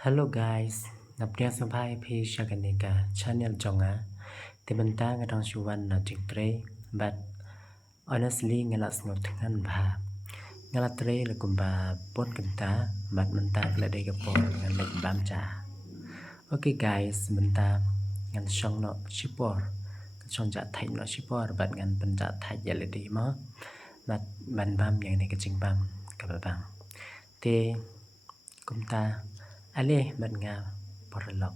Hello guys, napnya sampai phi Shaganika channel jonga tibenta ngadang Shuwan na jingtre but honestly ngalas ngot ngan ba ngalatre le kumba pon kenta but menta glade ka pon ngan lek bam cha. Okay guys, menta ngan shong no shipor shong ja thai no shipor but ngan pen ja thai ya le di ma but ban bam yang ni ka jing bam ka ba bang te kumta ale bat nga porlok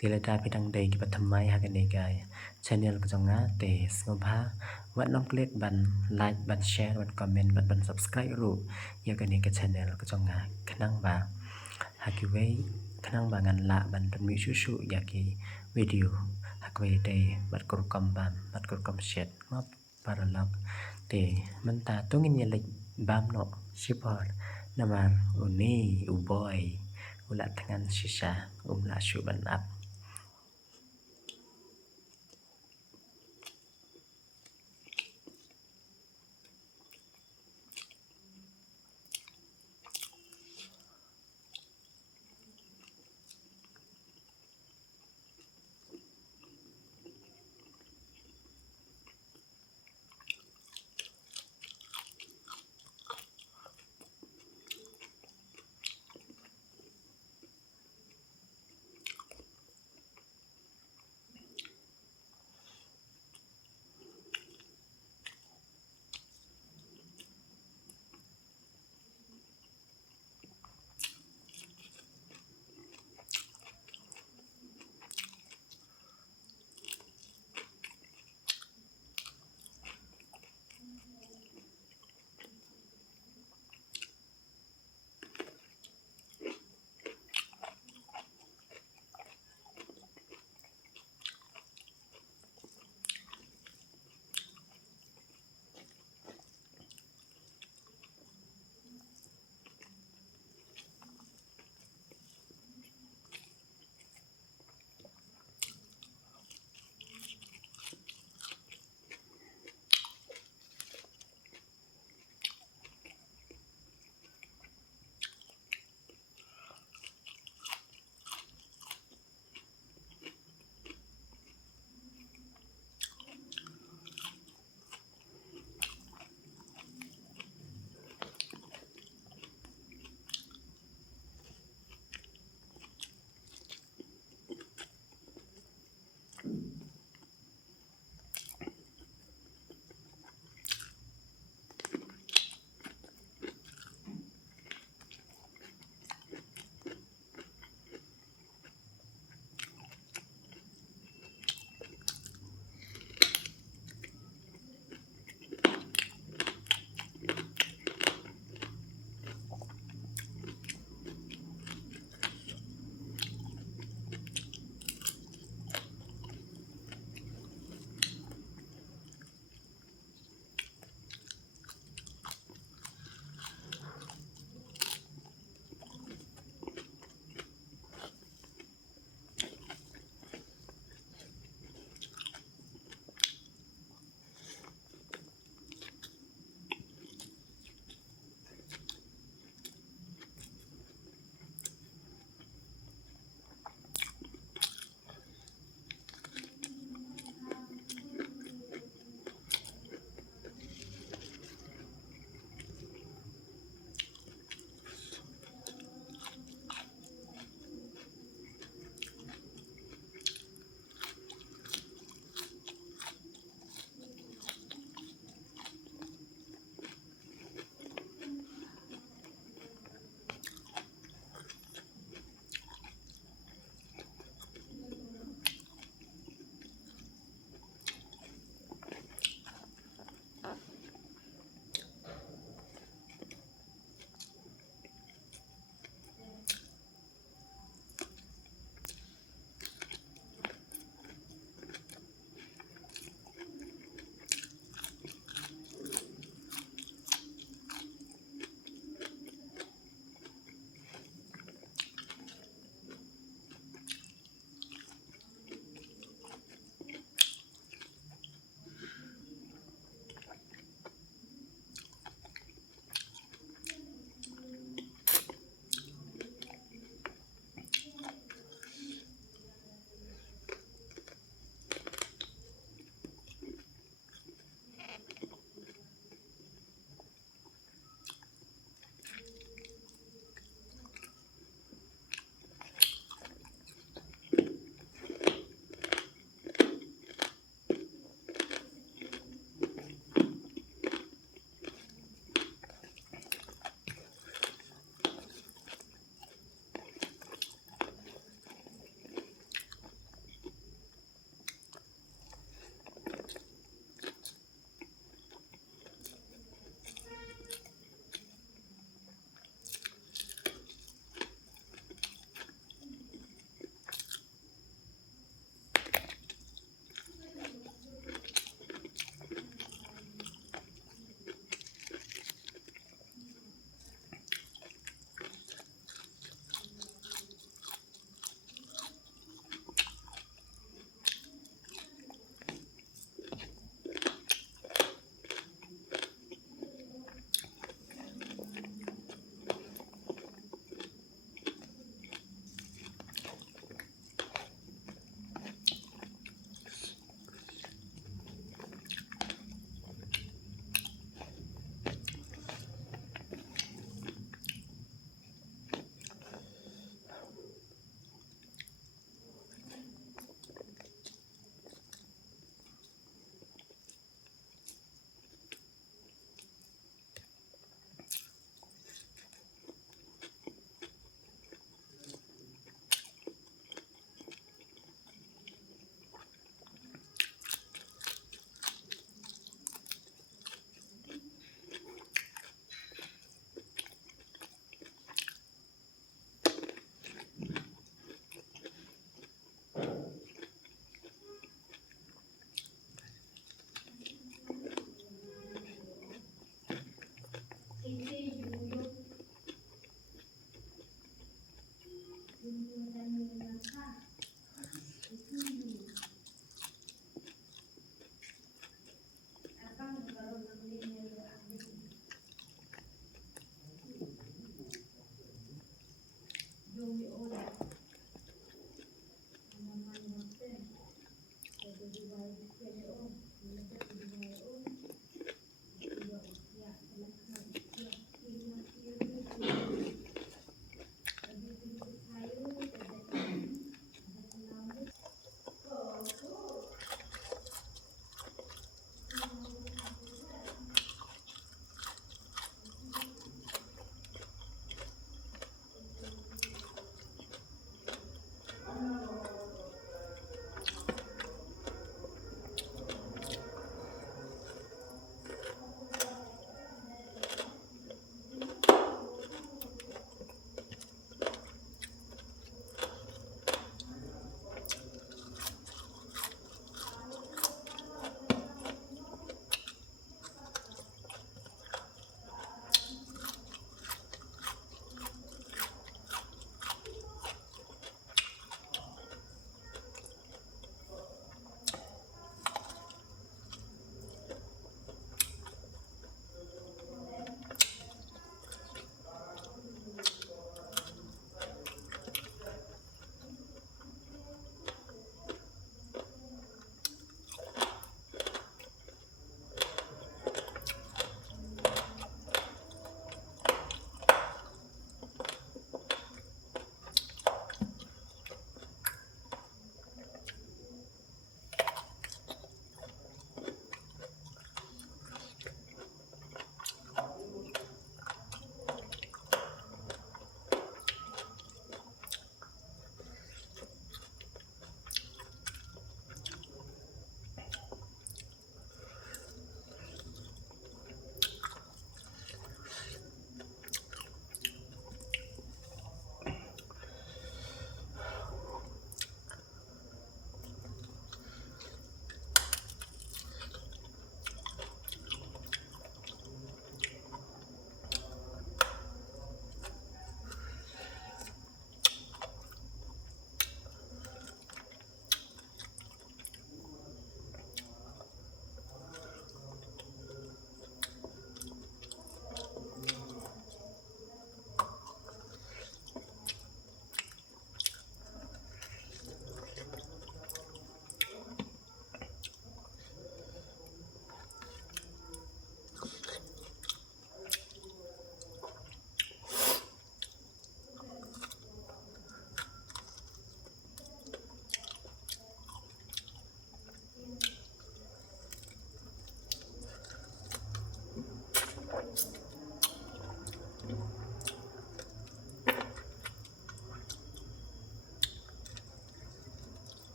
tilada pidang dai ki pathamai hakane kai channel ka jonga te sngopha wat nom klik ban like ban share ban comment ban subscribe ru yakane ka channel ka jonga khnang ba hakiwe khnang ba ngan la ban mi shu yaki video hakwe te bat kur kom bam bat kur kom share ngop paralok te manta tungin yelek bam no shipor namar uni uboy ulat dengan sisa la shuban up